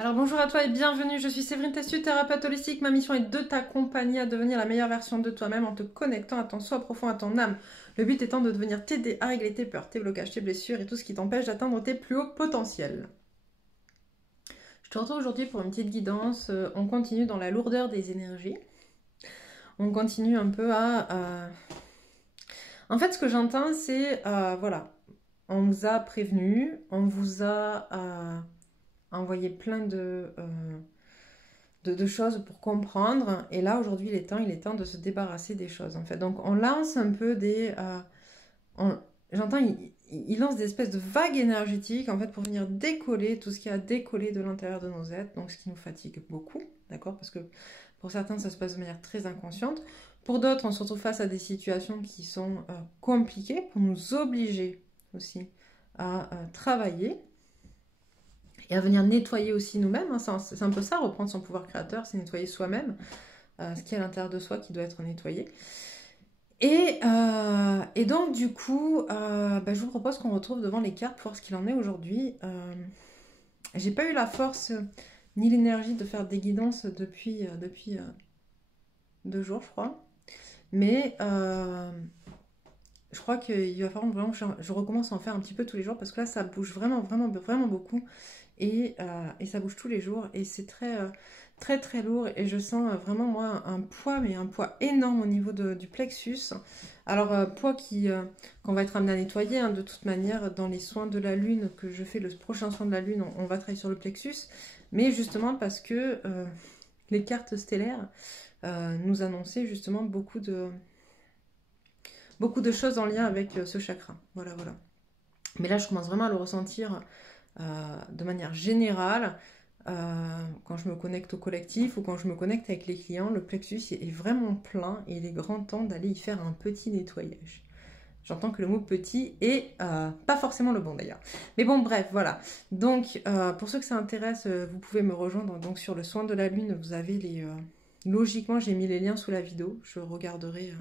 Alors bonjour à toi et bienvenue, je suis Séverine Testu, thérapeute holistique. Ma mission est de t'accompagner à devenir la meilleure version de toi-même en te connectant à ton soi profond, à ton âme. Le but étant de venir t'aider à régler tes peurs, tes blocages, tes blessures et tout ce qui t'empêche d'atteindre tes plus hauts potentiels. Je te retrouve aujourd'hui pour une petite guidance. On continue dans la lourdeur des énergies. On continue un peu à... En fait, ce que j'entends, c'est... voilà, on vous a prévenu, on vous a... envoyé plein de choses pour comprendre. Et là, aujourd'hui, il est temps de se débarrasser des choses, en fait. Donc, on lance un peu des... j'entends, il lance des espèces de vagues énergétiques, en fait, pour venir décoller tout ce qui a décollé de l'intérieur de nos êtres, donc ce qui nous fatigue beaucoup, d'accord? Parce que pour certains, ça se passe de manière très inconsciente. Pour d'autres, on se retrouve face à des situations qui sont compliquées, pour nous obliger aussi à travailler et à venir nettoyer aussi nous-mêmes. Hein. C'est un peu ça, reprendre son pouvoir créateur, c'est nettoyer soi-même, ce qui est à l'intérieur de soi qui doit être nettoyé. Et donc du coup, je vous propose qu'on retrouve devant les cartes pour voir ce qu'il en est aujourd'hui. J'ai pas eu la force ni l'énergie de faire des guidances depuis 2 jours, je crois. Mais je crois qu'il va falloir vraiment que je recommence à en faire un petit peu tous les jours parce que là, ça bouge vraiment, vraiment, vraiment beaucoup. Et ça bouge tous les jours et c'est très très lourd et je sens vraiment moi un poids, mais un poids énorme au niveau du plexus. Alors poids qu'on va être amené à nettoyer, hein, de toute manière dans les soins de la lune que je fais, le prochain soin de la lune, on va travailler sur le plexus, mais justement parce que les cartes stellaires nous annonçaient justement beaucoup de choses en lien avec ce chakra, voilà. Mais là je commence vraiment à le ressentir de manière générale, quand je me connecte au collectif ou quand je me connecte avec les clients, le plexus est vraiment plein et il est grand temps d'aller y faire un petit nettoyage. J'entends que le mot petit est pas forcément le bon d'ailleurs. Mais bon, bref, voilà. Donc, pour ceux que ça intéresse, vous pouvez me rejoindre donc, sur le soin de la lune. Vous avez les... logiquement, j'ai mis les liens sous la vidéo. Je regarderai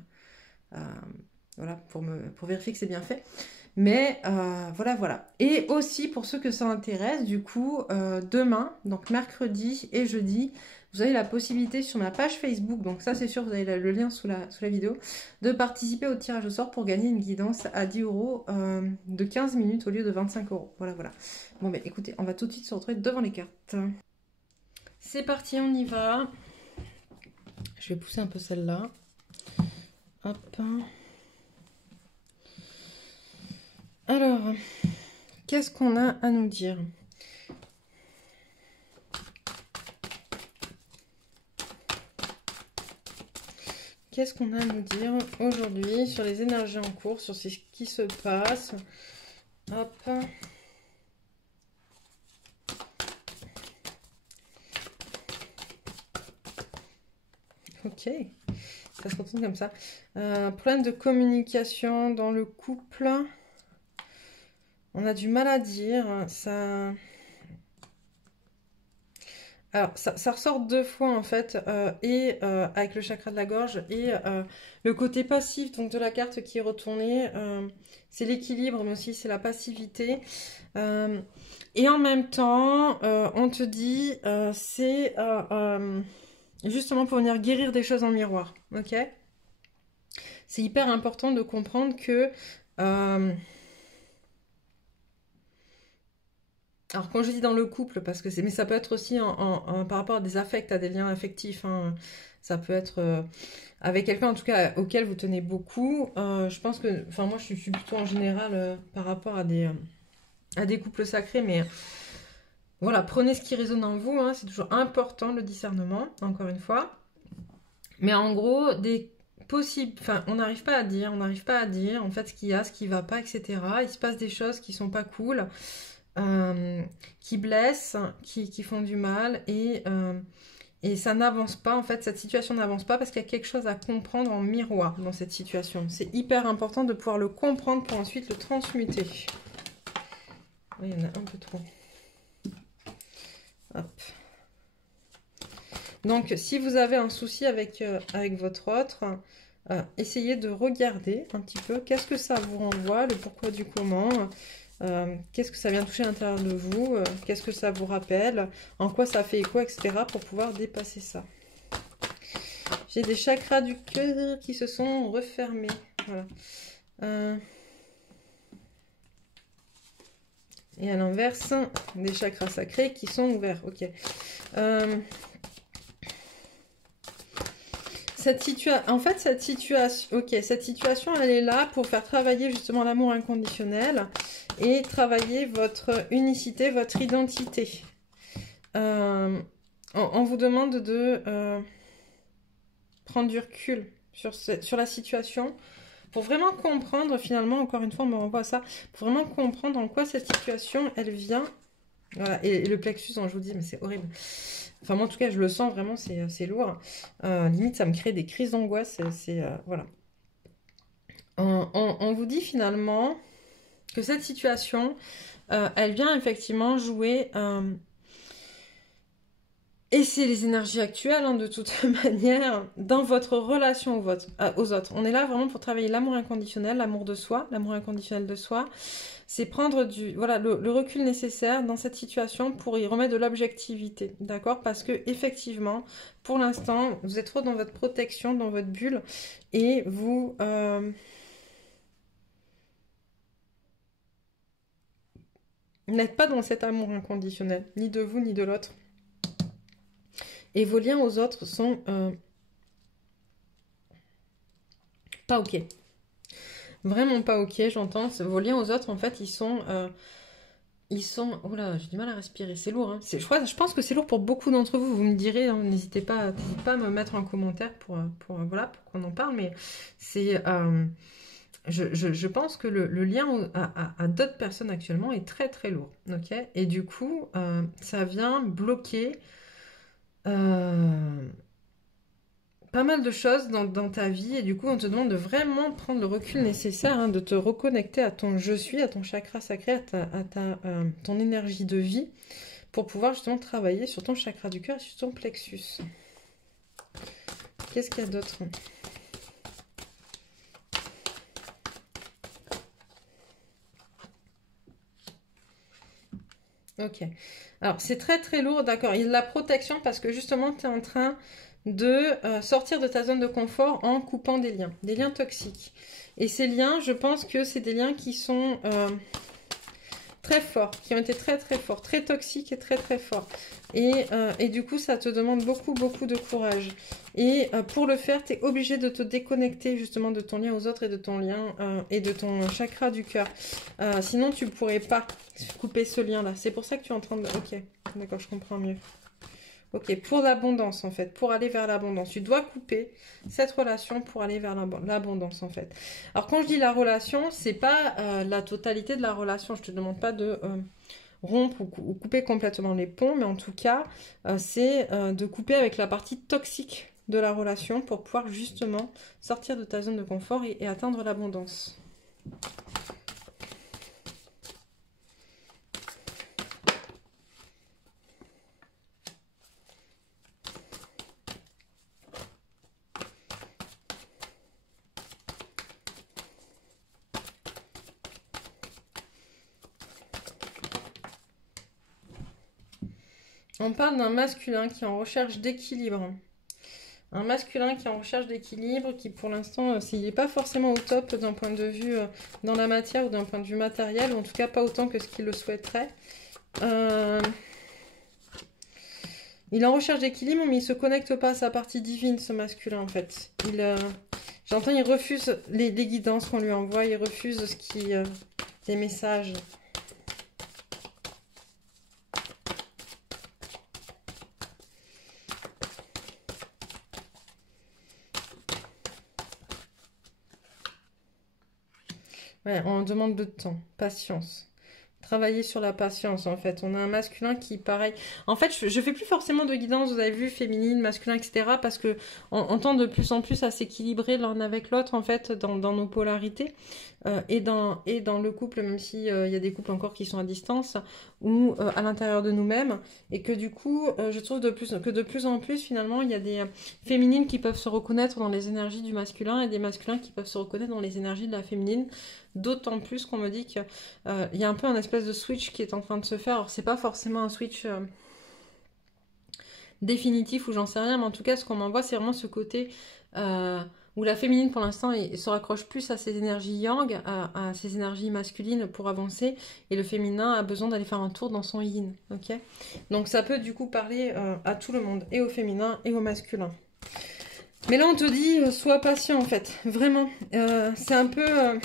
voilà, pour vérifier que c'est bien fait. Mais voilà. Et aussi, pour ceux que ça intéresse, du coup, demain, donc mercredi et jeudi, vous avez la possibilité sur ma page Facebook, donc ça c'est sûr, vous avez le lien sous la vidéo, de participer au tirage au sort pour gagner une guidance à 10 € de 15 minutes au lieu de 25 €. Voilà. Bon, ben écoutez, on va tout de suite se retrouver devant les cartes. C'est parti, on y va. Je vais pousser un peu celle-là. Hop. Alors, qu'est-ce qu'on a à nous dire? Qu'est-ce qu'on a à nous dire aujourd'hui sur les énergies en cours, sur ce qui se passe? Hop. Ok, ça se retourne comme ça. Problème de communication dans le couple. On a du mal à dire. Alors, ça ressort 2 fois en fait, avec le chakra de la gorge, et le côté passif donc de la carte qui est retournée, c'est l'équilibre, mais aussi c'est la passivité. Et en même temps, on te dit, c'est justement pour venir guérir des choses en miroir, ok? C'est hyper important de comprendre que... alors quand je dis dans le couple, parce que mais ça peut être aussi par rapport à des affects, à des liens affectifs, hein. Ça peut être avec quelqu'un en tout cas auquel vous tenez beaucoup. Je pense que, enfin moi je suis plutôt en général par rapport à des couples sacrés, mais voilà, prenez ce qui résonne en vous, hein. C'est toujours important le discernement, encore une fois. Mais en gros, des possibles, enfin on n'arrive pas à dire en fait ce qu'il y a, ce qui va pas, etc. Il se passe des choses qui sont pas cool. Qui blessent, qui font du mal, et ça n'avance pas, en fait, cette situation n'avance pas parce qu'il y a quelque chose à comprendre en miroir dans cette situation. C'est hyper important de pouvoir le comprendre pour ensuite le transmuter. Oui, il y en a un peu trop. Hop. Donc, si vous avez un souci avec votre autre, essayez de regarder un petit peu qu'est-ce que ça vous renvoie, le pourquoi du comment. Qu'est-ce que ça vient toucher à l'intérieur de vous, qu'est-ce que ça vous rappelle, en quoi ça fait écho, etc. pour pouvoir dépasser ça. J'ai des chakras du cœur qui se sont refermés. Voilà. Et à l'inverse, des chakras sacrés qui sont ouverts. Ok. Cette situation, elle est là pour faire travailler justement l'amour inconditionnel et travailler votre unicité, votre identité. On vous demande de prendre du recul sur la situation pour vraiment comprendre, finalement, encore une fois, on me renvoie à ça, pour vraiment comprendre en quoi cette situation, elle vient. Voilà, et le plexus, je vous dis, mais c'est horrible. Enfin, moi, en tout cas, je le sens vraiment, c'est lourd. Limite, ça me crée des crises d'angoisse. Voilà. On vous dit finalement que cette situation, elle vient effectivement jouer... et c'est les énergies actuelles, hein, de toute manière, dans votre relation aux autres. On est là vraiment pour travailler l'amour inconditionnel, l'amour de soi, l'amour inconditionnel de soi. C'est prendre le recul nécessaire dans cette situation pour y remettre de l'objectivité, d'accord? Parce que effectivement, pour l'instant, vous êtes trop dans votre protection, dans votre bulle, et vous... n'êtes pas dans cet amour inconditionnel, ni de vous, ni de l'autre. Et vos liens aux autres sont pas ok. Vraiment pas ok, j'entends. Vos liens aux autres, en fait, ils sont... Oh là, j'ai du mal à respirer, c'est lourd. Hein. Je pense que c'est lourd pour beaucoup d'entre vous. Vous me direz, hein, n'hésitez pas à me mettre en commentaire pour qu'on en parle. Mais c'est... je pense que le lien à d'autres personnes actuellement est très très lourd. Ok. Et du coup, ça vient bloquer... pas mal de choses dans ta vie, et du coup on te demande de vraiment prendre le recul nécessaire, hein, de te reconnecter à ton je suis, à ton chakra sacré, à ton énergie de vie, pour pouvoir justement travailler sur ton chakra du cœur et sur ton plexus. Qu'est-ce qu'il y a d'autre? Ok. Alors c'est très très lourd, d'accord. Il y a de la protection parce que justement tu es en train de sortir de ta zone de confort en coupant des liens toxiques. Et ces liens, je pense que c'est des liens qui sont très forts, qui ont été très très forts, très toxiques et très très forts. Et du coup, ça te demande beaucoup de courage. Et pour le faire, tu es obligé de te déconnecter justement de ton lien aux autres et de ton lien et de ton chakra du cœur. Sinon, tu ne pourrais pas couper ce lien-là. C'est pour ça que tu es en train de... Ok, d'accord, je comprends mieux. Ok, pour l'abondance en fait, pour aller vers l'abondance. Tu dois couper cette relation pour aller vers l'abondance en fait. Alors quand je dis la relation, c'est pas la totalité de la relation. Je te demande pas de rompre ou couper complètement les ponts, mais en tout cas, c'est de couper avec la partie toxique de la relation pour pouvoir justement sortir de ta zone de confort et atteindre l'abondance. On parle d'un masculin qui est en recherche d'équilibre. Un masculin qui est en recherche d'équilibre, qui pour l'instant, s'il n'est pas forcément au top d'un point de vue dans la matière ou d'un point de vue matériel, ou en tout cas pas autant que ce qu'il le souhaiterait. Il est en recherche d'équilibre, mais il ne se connecte pas à sa partie divine, ce masculin en fait. J'entends, il refuse les guidances qu'on lui envoie, il refuse les messages. Ouais, on demande de temps, patience. Travailler sur la patience, en fait. On a un masculin qui, pareil... En fait, je fais plus forcément de guidance, vous avez vu, féminine, masculin, etc. Parce que on tend de plus en plus à s'équilibrer l'un avec l'autre, en fait, dans nos polarités. Et dans le couple, même s'il y a des couples encore qui sont à distance, ou à l'intérieur de nous-mêmes, et que du coup, je trouve que de plus en plus, finalement, il y a des féminines qui peuvent se reconnaître dans les énergies du masculin et des masculins qui peuvent se reconnaître dans les énergies de la féminine, d'autant plus qu'on me dit qu'il y a un peu un espèce de switch qui est en train de se faire. Alors, c'est pas forcément un switch définitif ou j'en sais rien, mais en tout cas, ce qu'on m'envoie, c'est vraiment ce côté où la féminine, pour l'instant, se raccroche plus à ses énergies yang, à ses énergies masculines pour avancer, et le féminin a besoin d'aller faire un tour dans son yin, ok? Donc ça peut du coup parler à tout le monde, et au féminin et au masculin. Mais là, on te dit, sois patient, en fait, vraiment. C'est un peu...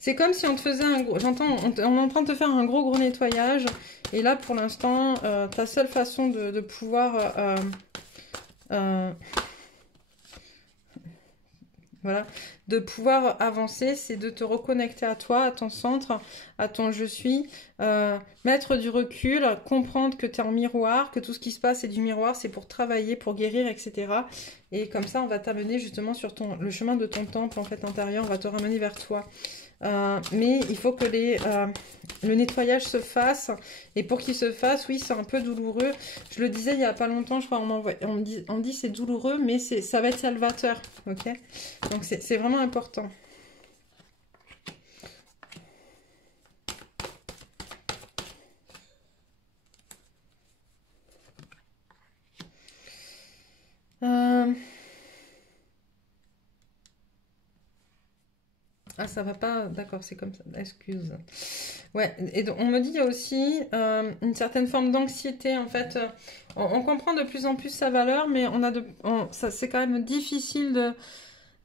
c'est comme si on te faisait un gros... on est en train de te faire un gros nettoyage, et là, pour l'instant, ta seule façon de pouvoir... voilà, de pouvoir avancer, c'est de te reconnecter à toi, à ton centre, à ton je suis, mettre du recul, comprendre que tu es en miroir, que tout ce qui se passe c'est du miroir, c'est pour travailler, pour guérir, etc. Et comme ça, on va t'amener justement sur le chemin de ton temple en fait intérieur, on va te ramener vers toi. Mais il faut que le nettoyage se fasse, et pour qu'il se fasse, oui, c'est un peu douloureux. Je le disais il n'y a pas longtemps, je crois, on me dit c'est douloureux, mais ça va être salvateur, ok? Donc c'est vraiment important. Ah, ça va pas, d'accord, c'est comme ça, excuse. Ouais, et donc, on me dit il y a aussi une certaine forme d'anxiété, en fait. On comprend de plus en plus sa valeur, mais c'est quand même difficile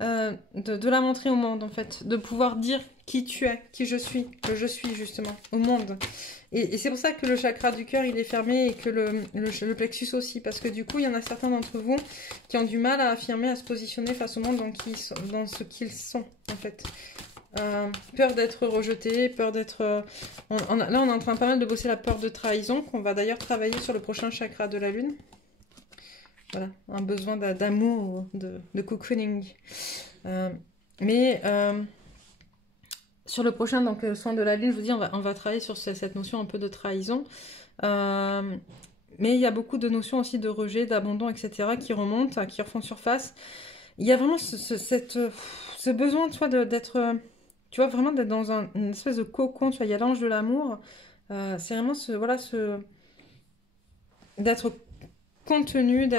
de la montrer au monde, en fait. De pouvoir dire qui tu es, qui je suis, que je suis, justement, au monde. Et c'est pour ça que le chakra du cœur, il est fermé, et que le plexus aussi. Parce que du coup, il y en a certains d'entre vous qui ont du mal à affirmer, à se positionner face au monde dans ce qu'ils sont, en fait. Peur d'être rejeté, peur d'être... là, on est en train pas mal de bosser la peur de trahison, qu'on va d'ailleurs travailler sur le prochain chakra de la lune. Voilà, un besoin d'amour, de cocooning. Mais sur le prochain donc soin de la lune, je vous dis, on va travailler sur cette notion un peu de trahison. Mais il y a beaucoup de notions aussi de rejet, d'abandon, etc. qui remontent, qui refont surface. Il y a vraiment ce besoin, tu vois, d'être... tu vois, vraiment d'être dans une espèce de cocon, tu vois, il y a l'ange de l'amour. C'est vraiment d'être contenu,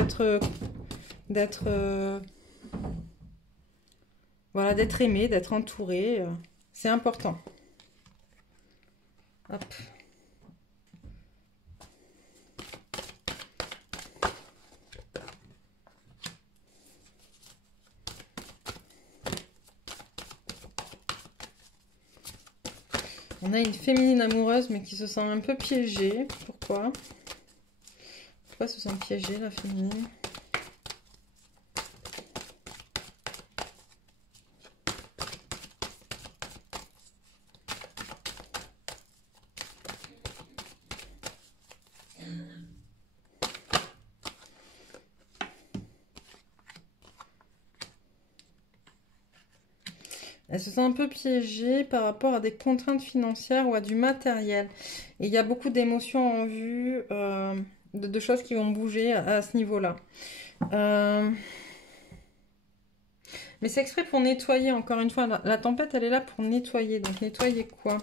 voilà, d'être aimé, d'être entouré. C'est important. Hop. On a une féminine amoureuse, mais qui se sent un peu piégée. Pourquoi? Pourquoi se sent piégée, la féminine? Elle se sent un peu piégée par rapport à des contraintes financières ou à du matériel. Et il y a beaucoup d'émotions en vue, de choses qui vont bouger à ce niveau-là. Mais c'est exprès pour nettoyer, encore une fois. La tempête, elle est là pour nettoyer. Donc nettoyer quoi?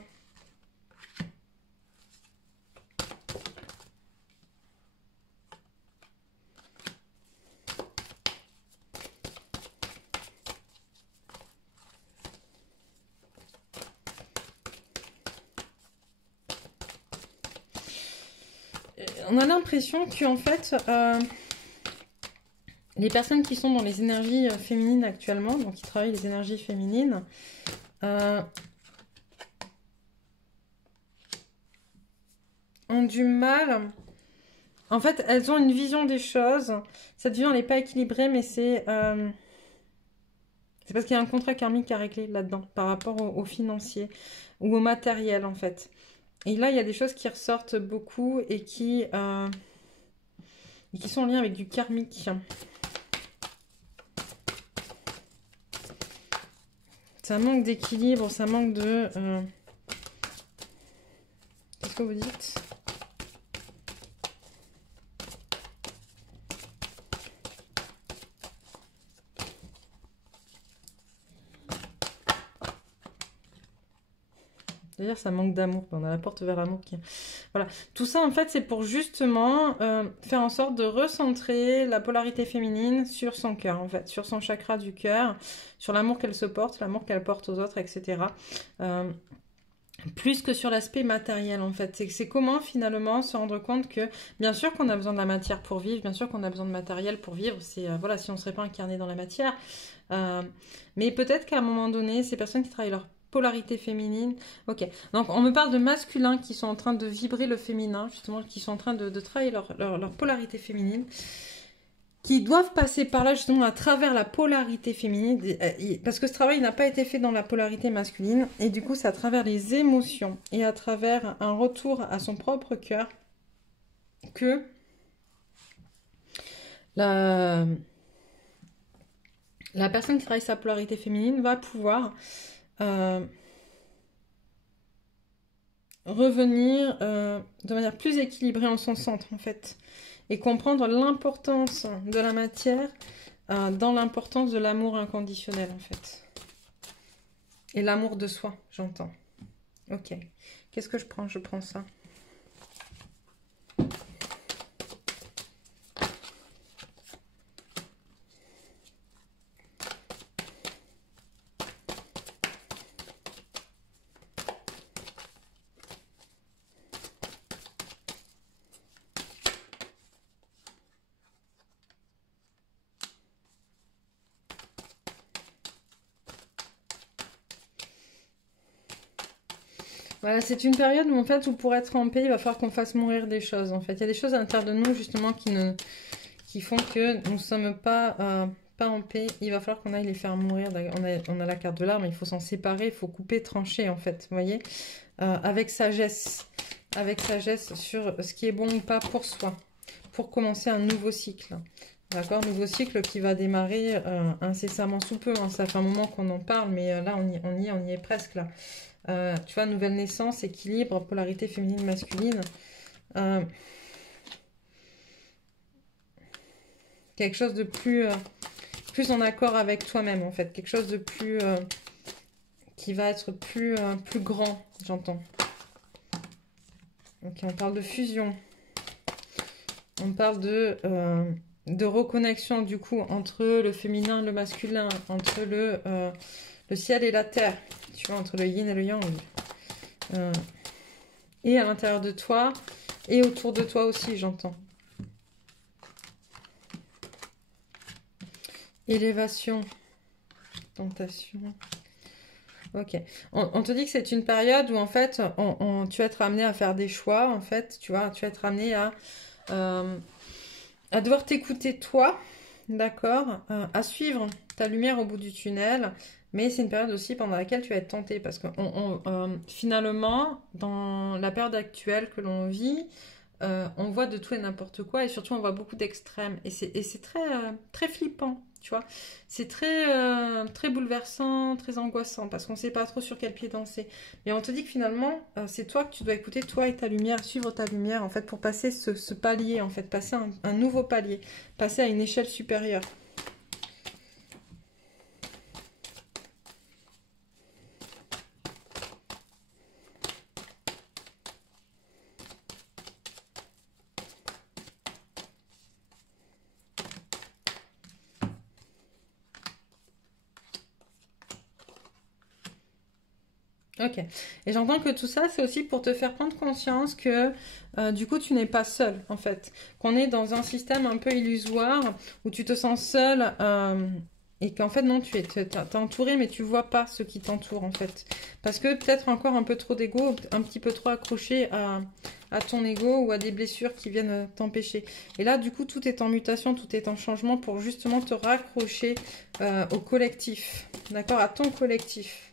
On a l'impression qu'en fait, les personnes qui sont dans les énergies féminines actuellement, donc qui travaillent les énergies féminines, ont du mal. En fait, elles ont une vision des choses. Cette vision, elle n'est pas équilibrée, mais c'est parce qu'il y a un contrat karmique à régler là-dedans, par rapport au financier ou au matériel, en fait. Et là, il y a des choses qui ressortent beaucoup et qui sont en lien avec du karmique. Ça manque d'équilibre, ça manque de... Qu'est-ce que vous dites? D'ailleurs, ça manque d'amour. On a la porte vers l'amour qui... Voilà. Tout ça, en fait, c'est pour justement faire en sorte de recentrer la polarité féminine sur son cœur, en fait, sur son chakra du cœur, sur l'amour qu'elle se porte, l'amour qu'elle porte aux autres, etc. Plus que sur l'aspect matériel, en fait. C'est comment, finalement, se rendre compte que, bien sûr qu'on a besoin de la matière pour vivre, bien sûr qu'on a besoin de matériel pour vivre, c'est, voilà, si on ne serait pas incarné dans la matière. Mais peut-être qu'à un moment donné, ces personnes qui travaillent leur polarité féminine. Ok, donc on me parle de masculins qui sont en train de vibrer le féminin, justement, qui sont en train de travailler leur polarité féminine, qui doivent passer par là, justement, à travers la polarité féminine, parce que ce travail n'a pas été fait dans la polarité masculine, et du coup, c'est à travers les émotions et à travers un retour à son propre cœur que la personne qui travaille sa polarité féminine va pouvoir revenir de manière plus équilibrée en son centre, en fait, et comprendre l'importance de la matière dans l'importance de l'amour inconditionnel, en fait, et l'amour de soi, j'entends. Ok, qu'est-ce que je prends? Je prends ça. Voilà, c'est une période où, en fait, où pour être en paix, il va falloir qu'on fasse mourir des choses, en fait. Il y a des choses à l'intérieur de nous, justement, qui font que nous ne sommes pas en paix. Il va falloir qu'on aille les faire mourir. On a la carte de l'arme, il faut s'en séparer, il faut couper, trancher, en fait, vous voyez, avec sagesse sur ce qui est bon ou pas pour soi, pour commencer un nouveau cycle. D'accord, nouveau cycle qui va démarrer incessamment sous peu, hein. Ça fait un moment qu'on en parle, mais là, on y est presque, là. Tu vois, nouvelle naissance, équilibre, polarité féminine, masculine. Quelque chose de plus en accord avec toi-même, en fait. Quelque chose de plus... qui va être plus grand, j'entends. Ok, on parle de fusion. On parle de reconnexion, du coup, entre le féminin et le masculin, entre le ciel et la terre, tu vois, entre le yin et le yang. Et à l'intérieur de toi, et autour de toi aussi, j'entends. Élévation, tentation. Ok. On te dit que c'est une période où, en fait, tu vas être amené à faire des choix, en fait, tu vois, tu vas être amené à devoir t'écouter toi, d'accord, à suivre ta lumière au bout du tunnel, mais c'est une période aussi pendant laquelle tu vas être tenté, parce que finalement, dans la période actuelle que l'on vit, on voit de tout et n'importe quoi, et surtout on voit beaucoup d'extrêmes, et c'est très flippant, tu vois, c'est très bouleversant, très angoissant, parce qu'on ne sait pas trop sur quel pied danser. Et on te dit que finalement, c'est toi que tu dois écouter, toi et ta lumière, suivre ta lumière, en fait, pour passer ce palier, en fait, passer un nouveau palier, passer à une échelle supérieure. Ok. Et j'entends que tout ça, c'est aussi pour te faire prendre conscience que du coup, tu n'es pas seul, en fait. Qu'on est dans un système un peu illusoire où tu te sens seul et qu'en fait, non, t'es entouré, mais tu vois pas ce qui t'entoure, en fait. Parce que peut-être encore un peu trop d'ego, un petit peu trop accroché à ton ego ou à des blessures qui viennent t'empêcher. Et là, du coup, tout est en mutation, tout est en changement pour justement te raccrocher au collectif. D'accord? À ton collectif.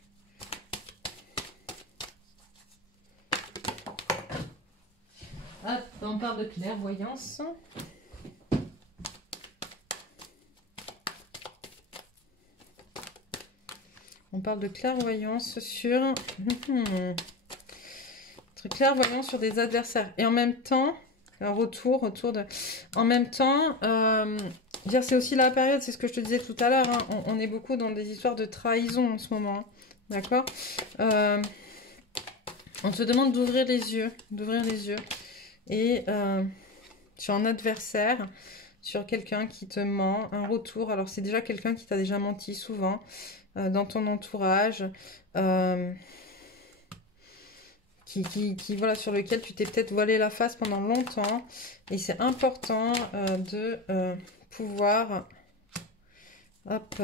Hop, on parle de clairvoyance. On parle de clairvoyance sur... truc clairvoyant sur des adversaires. Et en même temps, un retour de... En même temps, dire c'est aussi la période, c'est ce que je te disais tout à l'heure, hein, on est beaucoup dans des histoires de trahison en ce moment. Hein, d'accord. On te demande d'ouvrir les yeux. Et sur un adversaire, sur quelqu'un qui te ment, un retour. Alors c'est déjà quelqu'un qui t'a déjà menti souvent dans ton entourage. Voilà, sur lequel tu t'es peut-être voilé la face pendant longtemps. Et c'est important de pouvoir... Hop.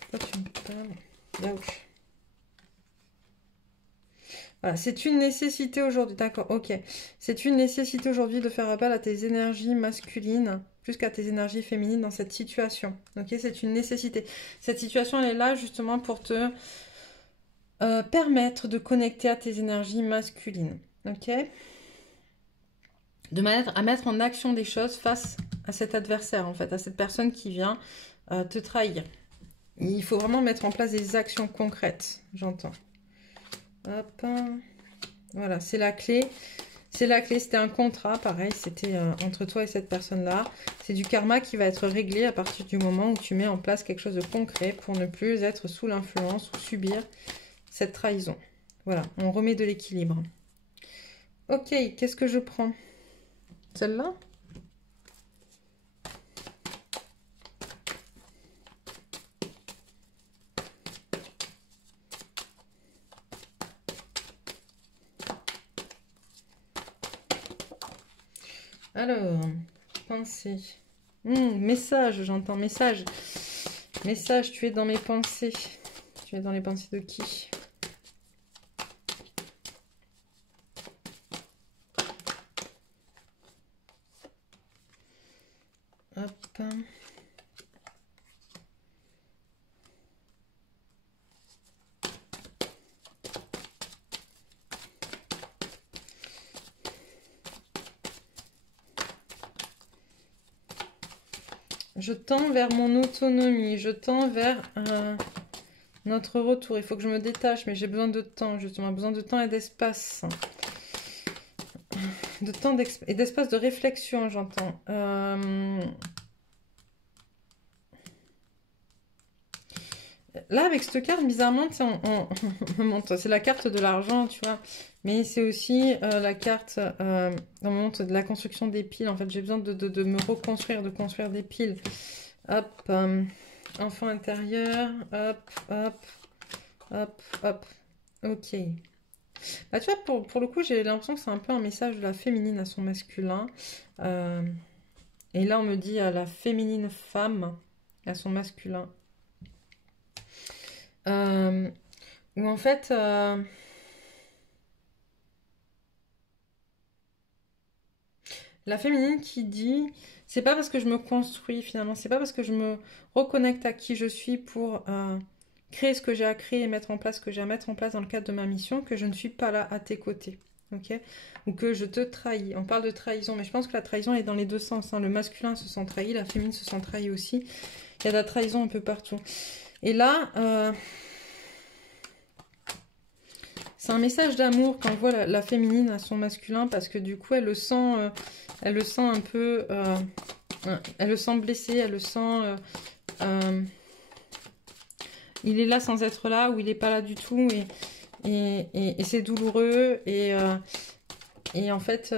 Pourquoi tu me parles? Yaouch. Voilà, c'est une nécessité aujourd'hui. D'accord, ok. C'est une nécessité aujourd'hui de faire appel à tes énergies masculines plus qu'à tes énergies féminines dans cette situation. Ok, c'est une nécessité. Cette situation, elle est là justement pour te... permettre de connecter à tes énergies masculines, ok? De manière à mettre en action des choses face à cet adversaire, en fait, à cette personne qui vient te trahir. Il faut vraiment mettre en place des actions concrètes, j'entends. Hop, voilà, c'est la clé. C'est la clé, c'était un contrat, pareil, c'était entre toi et cette personne-là. C'est du karma qui va être réglé à partir du moment où tu mets en place quelque chose de concret pour ne plus être sous l'influence ou subir cette trahison. Voilà, on remet de l'équilibre. Ok, qu'est-ce que je prends? Celle-là? Alors, pensée. Message, j'entends message. Message, tu es dans mes pensées. Tu es dans les pensées de qui? Hop. Je tends vers mon autonomie. Je tends vers notre retour. Il faut que je me détache, mais j'ai besoin de temps, justement. Besoin de temps et d'espace. De temps et d'espace de réflexion, j'entends. Là, avec cette carte, bizarrement, on montre, c'est la carte de l'argent, tu vois. Mais c'est aussi la carte, on montre de la construction des piles. En fait, j'ai besoin de me reconstruire, de construire des piles. Hop, enfant intérieur, hop, hop, hop, hop. Ok. Bah, tu vois, pour le coup, j'ai l'impression que c'est un peu un message de la féminine à son masculin. Et là, on me dit à la féminine femme à son masculin. Où en fait... la féminine qui dit, c'est pas parce que je me construis finalement, c'est pas parce que je me reconnecte à qui je suis pour créer ce que j'ai à créer et mettre en place ce que j'ai à mettre en place dans le cadre de ma mission que je ne suis pas là à tes côtés, ok? Ou que je te trahis. On parle de trahison, mais je pense que la trahison est dans les deux sens, hein. Le masculin se sent trahi, la féminine se sent trahie aussi. Il y a de la trahison un peu partout. Et là... c'est un message d'amour qu'envoie la féminine à son masculin parce que du coup elle le sent un peu, elle le sent blessé, elle le sent, il est là sans être là ou il n'est pas là du tout et c'est douloureux et en fait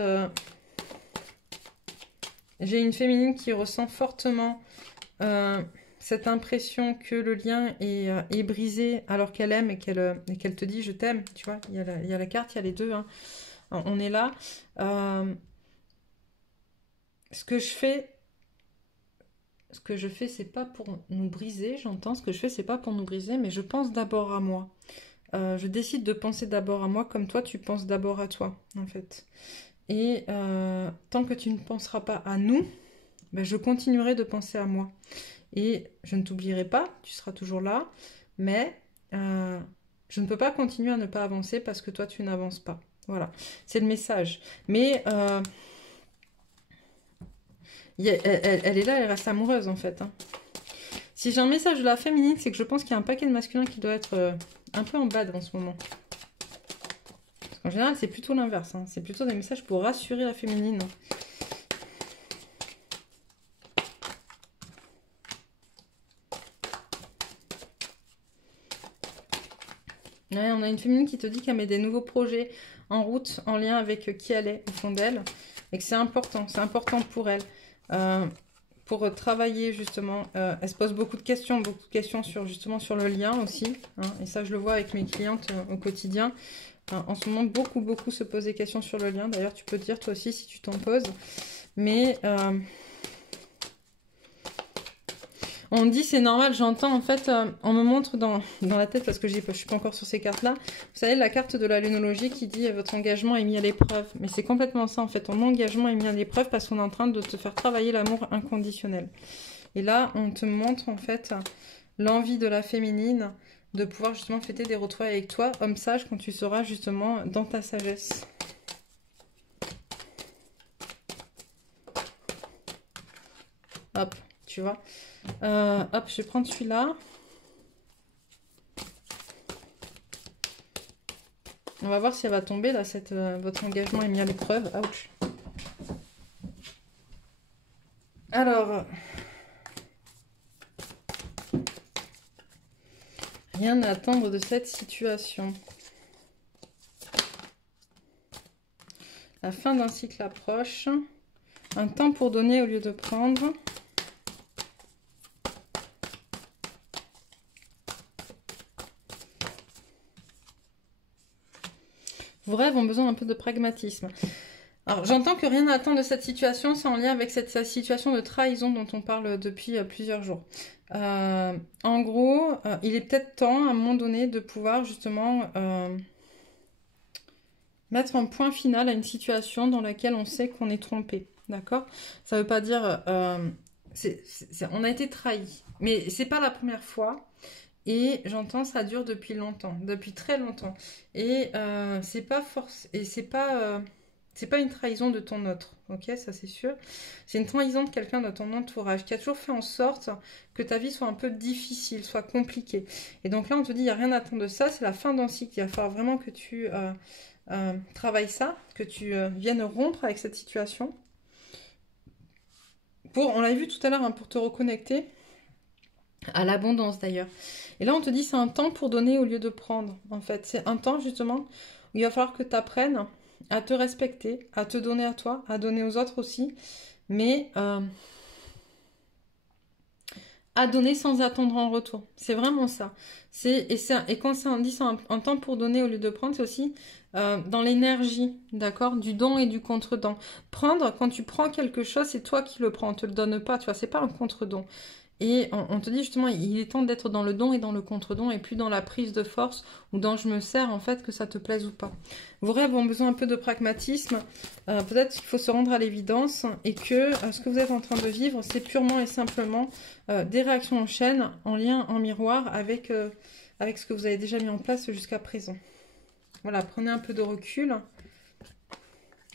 j'ai une féminine qui ressent fortement cette impression que le lien est brisé alors qu'elle aime et qu'elle te dit je t'aime, tu vois, il y a la carte, il y a les deux, hein. On est là. Ce que je fais, c'est pas pour nous briser, j'entends, ce que je fais, c'est pas pour nous briser, mais je pense d'abord à moi. Je décide de penser d'abord à moi comme toi, tu penses d'abord à toi, en fait. Et tant que tu ne penseras pas à nous, ben, je continuerai de penser à moi. Et je ne t'oublierai pas, tu seras toujours là, mais je ne peux pas continuer à ne pas avancer parce que toi, tu n'avances pas. Voilà, c'est le message. Mais elle est là, elle reste amoureuse en fait, hein. Si j'ai un message de la féminine, c'est que je pense qu'il y a un paquet de masculins qui doit être un peu en bad en ce moment. En général, c'est plutôt l'inverse. Hein. C'est plutôt des messages pour rassurer la féminine. Ouais, on a une féminine qui te dit qu'elle met des nouveaux projets en route, en lien avec qui elle est au fond d'elle. Et que c'est important pour elle. Pour travailler justement. Elle se pose beaucoup de questions sur, justement sur le lien aussi. Hein, et ça, je le vois avec mes clientes au quotidien. En ce moment, beaucoup se posent des questions sur le lien. D'ailleurs, tu peux te dire toi aussi si tu t'en poses. Mais on me dit c'est normal, j'entends en fait, on me montre dans la tête parce que je suis pas encore sur ces cartes-là. Vous savez, la carte de la lunologie qui dit votre engagement est mis à l'épreuve. Mais c'est complètement ça en fait, ton engagement est mis à l'épreuve parce qu'on est en train de te faire travailler l'amour inconditionnel. Et là, on te montre en fait l'envie de la féminine de pouvoir justement fêter des retrouvailles avec toi, homme sage, quand tu seras justement dans ta sagesse. Hop, tu vois. Hop, je vais prendre celui-là. On va voir si elle va tomber, là, votre engagement est mis à l'épreuve. Ouch. Alors... rien à attendre de cette situation. La fin d'un cycle approche. Un temps pour donner au lieu de prendre. Vos rêves ont besoin un peu de pragmatisme. Alors, j'entends que rien à attendre de cette situation, c'est en lien avec cette situation de trahison dont on parle depuis plusieurs jours. En gros, il est peut-être temps, à un moment donné, de pouvoir justement mettre un point final à une situation dans laquelle on sait qu'on est trompé. D'accord? Ça ne veut pas dire... on a été trahi. Mais c'est pas la première fois. Et j'entends ça dure depuis longtemps, depuis très longtemps. Et c'est pas force, et c'est pas une trahison de ton autre, ok, ça c'est sûr. C'est une trahison de quelqu'un de ton entourage qui a toujours fait en sorte que ta vie soit un peu difficile, soit compliquée. Et donc là on te dit il n'y a rien à attendre de ça, c'est la fin d'un cycle. Il va falloir vraiment que tu travailles ça, que tu viennes rompre avec cette situation. On l'a vu tout à l'heure, hein, pour te reconnecter à l'abondance d'ailleurs. Et là, on te dit c'est un temps pour donner au lieu de prendre, en fait. C'est un temps, justement, où il va falloir que tu apprennes à te respecter, à te donner à toi, à donner aux autres aussi, mais à donner sans attendre en retour. C'est vraiment ça. Et quand on dit c'est un temps pour donner au lieu de prendre, c'est aussi dans l'énergie, d'accord, du don et du contre-don. Prendre, quand tu prends quelque chose, c'est toi qui le prends, on ne te le donne pas, tu vois, c'est pas un contre-don. Et on te dit justement, il est temps d'être dans le don et dans le contre-don et plus dans la prise de force ou dans je me sers en fait, que ça te plaise ou pas. Vos rêves ont besoin un peu de pragmatisme. Peut-être qu'il faut se rendre à l'évidence et que ce que vous êtes en train de vivre, c'est purement et simplement des réactions en chaîne, en lien, en miroir avec ce que vous avez déjà mis en place jusqu'à présent. Voilà, prenez un peu de recul.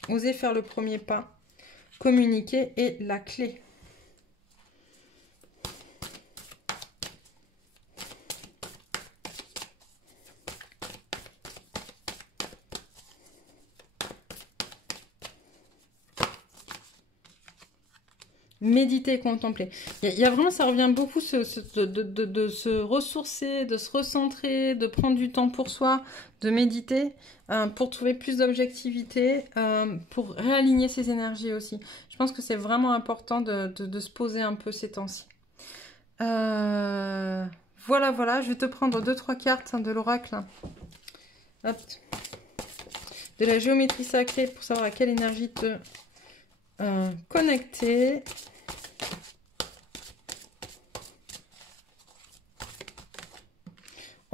Osez faire le premier pas. Communiquer est la clé. Méditer et contempler. Il y a vraiment, ça revient beaucoup de se ressourcer, de se recentrer, de prendre du temps pour soi, de méditer, pour trouver plus d'objectivité, pour réaligner ses énergies aussi. Je pense que c'est vraiment important de se poser un peu ces temps-ci. Voilà, je vais te prendre 2-3 cartes de l'oracle. Hop. De la géométrie sacrée pour savoir à quelle énergie te connecter.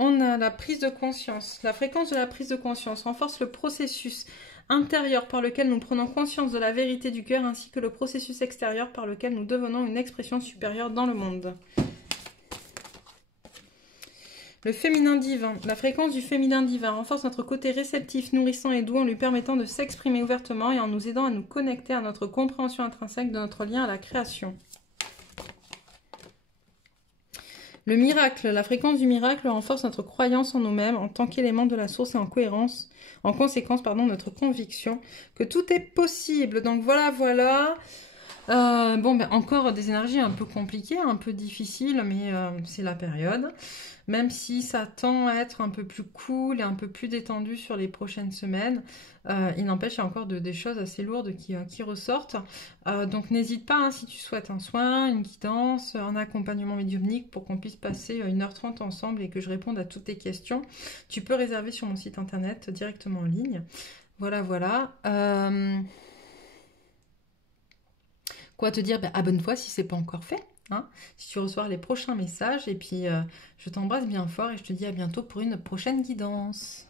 On a la prise de conscience. La fréquence de la prise de conscience renforce le processus intérieur par lequel nous prenons conscience de la vérité du cœur ainsi que le processus extérieur par lequel nous devenons une expression supérieure dans le monde. Le féminin divin. La fréquence du féminin divin renforce notre côté réceptif, nourrissant et doux en lui permettant de s'exprimer ouvertement et en nous aidant à nous connecter à notre compréhension intrinsèque de notre lien à la création. Le miracle, la fréquence du miracle renforce notre croyance en nous-mêmes en tant qu'élément de la source et en conséquence, notre conviction que tout est possible. Donc voilà, voilà. Bon, ben, encore des énergies un peu compliquées, un peu difficiles, mais c'est la période. Même si ça tend à être un peu plus cool et un peu plus détendu sur les prochaines semaines, il n'empêche, il y a encore des choses assez lourdes qui ressortent. Donc n'hésite pas, hein, si tu souhaites un soin, une guidance, un accompagnement médiumnique pour qu'on puisse passer 1h30 ensemble et que je réponde à toutes tes questions. Tu peux réserver sur mon site internet directement en ligne. Voilà, voilà. Quoi te dire? Ben, abonne-toi si c'est pas encore fait. Hein, si tu reçois les prochains messages. Et puis, je t'embrasse bien fort et je te dis à bientôt pour une prochaine guidance.